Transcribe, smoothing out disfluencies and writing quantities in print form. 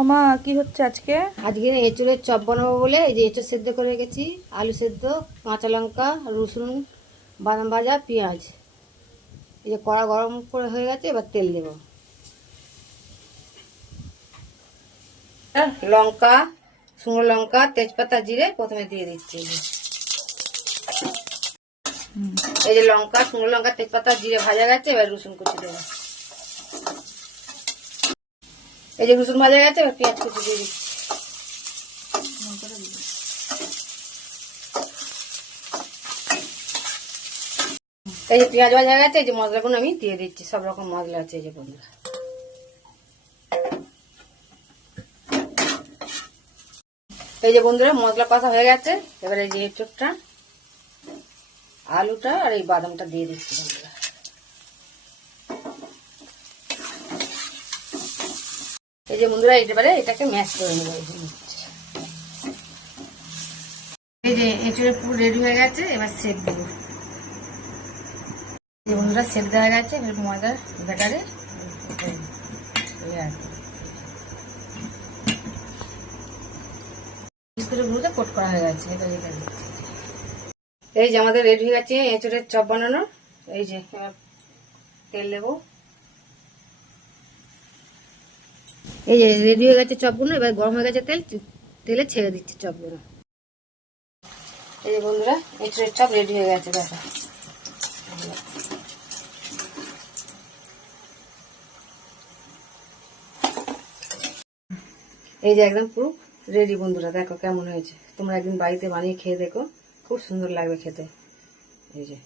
ওমা কি হচ্ছে আজকে? আজকে এঁচড়ের চপ বানাবো বলে এই যে এঁচড় সেদ্ধ করে রেখেছি, আলু সেদ্ধ, কাঁচা লঙ্কা, রসুন, বাদাম ভাজা, পেঁয়াজ। এই যে কড়া গরম করে হয়ে গেছে, এবার তেল দেবো। লঙ্কা, শুকনো লঙ্কা, তেজপাতা, জিরে প্রথমে দিয়ে দিচ্ছি। এই যে লঙ্কা, শুকনো লঙ্কা, তেজপাতা, জিরে ভাজা গেছে, এবার রসুন কুচি দেবো। এই যে রসুন ভাজা গেছে, এবার পেঁয়াজ কুচি দিয়ে দিচ্ছি। এই যে পেঁয়াজ ভাজা গেছে, এই যে মশলাগুলো আমি দিয়ে দিচ্ছি। সব রকম মশলা আছে এই যে বন্ধুরা। এই যে বন্ধুরা মশলা কষা হয়ে গেছে, এবার এই যে এঁচড়টা, আলুটা আর এই বাদামটা দিয়ে দিচ্ছি বন্ধুরা। এই যে বন্ধুরা এবারে এটাকে ম্যাশ করে নেবো। এই যে এঁচড়ের পুরো রেডি হয়ে গেছে, এবার সেদ্ধ দেবো। এই বন্ধুরা সেদ্ধ হয়ে গেছে, এবার ময়দার ব্যাটারে বিস্কুটের কোট করা হয়ে গেছে। এই যে আমাদের রেডি হয়ে গেছে এঁচড়ের চপ বানানো। এই যে তেল দেবো। এই যে রেডি হয়ে গেছে চপগুলো, এবার গরম হয়ে গেছে তেল, তেলে ছেড়ে দিচ্ছি চপগুলো। এই যে বন্ধুরা এঁচড়ের চপ রেডি হয়ে গেছে, দেখো। এই যে একদম পুরো রেডি বন্ধুরা, দেখো কেমন হয়েছে। তোমরা একদিন বাড়িতে বানিয়ে খেয়ে দেখো, খুব সুন্দর লাগবে খেতে। এই যে